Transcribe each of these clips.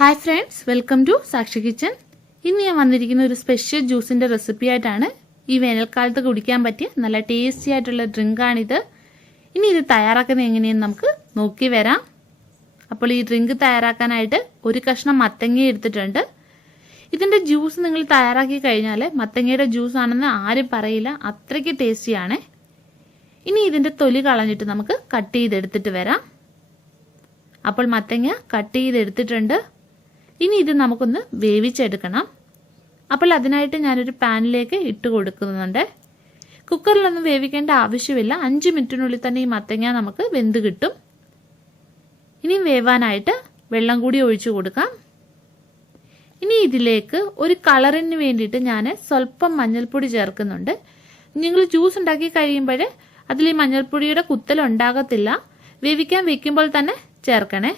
Hi friends, welcome to Sakshi Kitchen. ഇന്ന് ഞാൻ വന്നിരിക്കുന്ന ഒരു സ്പെഷ്യൽ ജ്യൂസിന്റെ റെസിപ്പി ആയിട്ടാണ്. ഈ വേനൽക്കാലത്ത് കുടിക്കാൻ പറ്റിയ നല്ല ടേസ്റ്റി ആയിട്ടുള്ള ഡ്രിങ്ക് ആണിത്. ഇനി ഇത് തയ്യാറാക്കുന്നത് എങ്ങനെയെന്ന് നമുക്ക് നോക്കി വരാം. അപ്പോൾ ഈ ഡ്രിങ്ക് തയ്യാറാക്കാനായിട്ട് ഒരു കഷ്ണം മത്തങ്ങ എടുത്തിട്ടുണ്ട്. ഇതിന്റെ ജ്യൂസ് നിങ്ങൾ തയ്യാറാക്കി കഴിഞ്ഞാൽ മത്തങ്ങയുടെ ജ്യൂസ് ആണെന്ന് ആരും പറയില്ല, അത്രയ്ക്ക് ടേസ്റ്റിയാണ്. ഇനി ഇതിന്റെ തൊലി കളഞ്ഞിട്ട് നമുക്ക് കട്ട് ചെയ്തെടുത്തിട്ട് വരാം. അപ്പോൾ മത്തങ്ങ കട്ട് ചെയ്തെടുത്തിട്ടുണ്ട്. ഇനി ഇത് നമുക്കൊന്ന് വേവിച്ചെടുക്കണം. അപ്പോൾ അതിനായിട്ട് ഞാനൊരു പാനിലേക്ക് ഇട്ട് കൊടുക്കുന്നുണ്ട്. കുക്കറിലൊന്നും വേവിക്കേണ്ട ആവശ്യമില്ല, 5 മിനിറ്റിനുള്ളിൽ തന്നെ ഈ മത്തങ്ങ നമുക്ക് വെന്ത് കിട്ടും. ഇനി വേവാനായിട്ട് വെള്ളം കൂടി ഒഴിച്ചു കൊടുക്കാം. ഇനി ഇതിലേക്ക് ഒരു കളറിന് വേണ്ടിയിട്ട് ഞാൻ സ്വല്പം മഞ്ഞൾപ്പൊടി ചേർക്കുന്നുണ്ട്. നിങ്ങൾ ജ്യൂസ് ഉണ്ടാക്കി കഴിയുമ്പോൾ അതിൽ ഈ മഞ്ഞൾപ്പൊടിയുടെ കുത്തലുണ്ടാകത്തില്ല, വേവിക്കാൻ വെക്കുമ്പോൾ തന്നെ ചേർക്കണേ.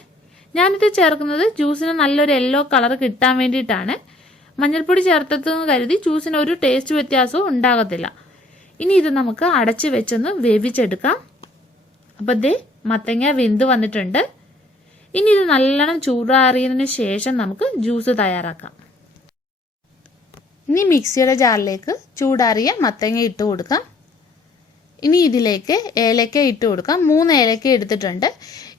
ഞാനിത് ചേർക്കുന്നത് ജ്യൂസിന് നല്ലൊരു യെല്ലോ കളർ കിട്ടാൻ വേണ്ടിയിട്ടാണ്. മഞ്ഞൾപ്പൊടി ചേർത്തെന്ന് കരുതി ജ്യൂസിന് ഒരു ടേസ്റ്റ് വ്യത്യാസവും ഉണ്ടാകത്തില്ല. ഇനി ഇത് നമുക്ക് അടച്ചു വെച്ചൊന്ന് വേവിച്ചെടുക്കാം. അപ്പോൾ ദേ മത്തങ്ങ വെന്ത് വന്നിട്ടുണ്ട്. ഇനി ഇത് നല്ലോണം ചൂടാറിയതിനു ശേഷം നമുക്ക് ജ്യൂസ് തയ്യാറാക്കാം. ഇനി മിക്സിയുടെ ജാറിലേക്ക് ചൂടാറിയ മത്തങ്ങ ഇട്ട് കൊടുക്കാം. ഇനി ഇതിലേക്ക് ഏലക്ക ഇട്ട് കൊടുക്കാം. 3 ഏലക്ക എടുത്തിട്ടുണ്ട്.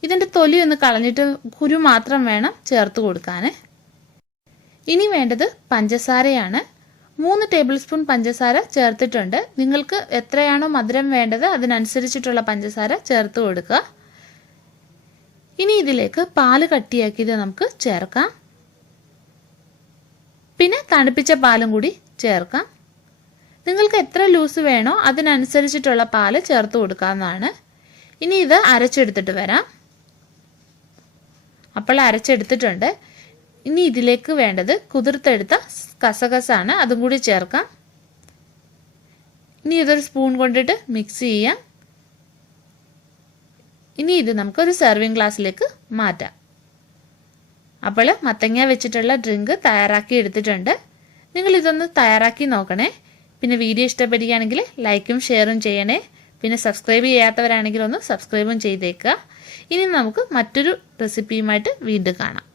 ഇതിൻ്റെ തൊലി ഒന്ന് കളഞ്ഞിട്ട് കുരു മാത്രം വേണം ചേർത്ത് കൊടുക്കാൻ. ഇനി വേണ്ടത് പഞ്ചസാരയാണ്. 3 ടേബിൾ സ്പൂൺ പഞ്ചസാര ചേർത്തിട്ടുണ്ട്. നിങ്ങൾക്ക് എത്രയാണോ മധുരം വേണ്ടത് അതിനനുസരിച്ചിട്ടുള്ള പഞ്ചസാര ചേർത്ത് കൊടുക്കുക. ഇനി ഇതിലേക്ക് പാല് കട്ടിയാക്കിയത് നമുക്ക് ചേർക്കാം. പിന്നെ തണുപ്പിച്ച പാലും കൂടി ചേർക്കാം. നിങ്ങൾക്ക് എത്ര ലൂസ് വേണോ അതിനനുസരിച്ചിട്ടുള്ള പാല് ചേർത്ത് കൊടുക്കാവുന്നതാണ്. ഇനി ഇത് അരച്ചെടുത്തിട്ട് വരാം. അപ്പോൾ അരച്ചെടുത്തിട്ടുണ്ട്. ഇനി ഇതിലേക്ക് വേണ്ടത് കുതിർത്തെടുത്ത കസകസാണ്, അതും കൂടി ചേർക്കാം. ഇനി ഇതൊരു സ്പൂൺ കൊണ്ടിട്ട് മിക്സ് ചെയ്യാം. ഇനി ഇത് നമുക്കൊരു സെർവിങ് ഗ്ലാസ്സിലേക്ക് മാറ്റാം. അപ്പോൾ മത്തങ്ങ വെച്ചിട്ടുള്ള ഡ്രിങ്ക് തയ്യാറാക്കി എടുത്തിട്ടുണ്ട്. നിങ്ങൾ ഇതൊന്ന് തയ്യാറാക്കി നോക്കണേ. പിന്നെ വീഡിയോ ഇഷ്ടപ്പെടുകയാണെങ്കിൽ ലൈക്കും ഷെയറും ചെയ്യണേ. പിന്നെ സബ്സ്ക്രൈബ് ചെയ്യാത്തവരാണെങ്കിൽ ഒന്ന് സബ്സ്ക്രൈബും ചെയ്തേക്കുക. ഇനി നമുക്ക് മറ്റൊരു റെസിപ്പിയുമായിട്ട് വീണ്ടും കാണാം.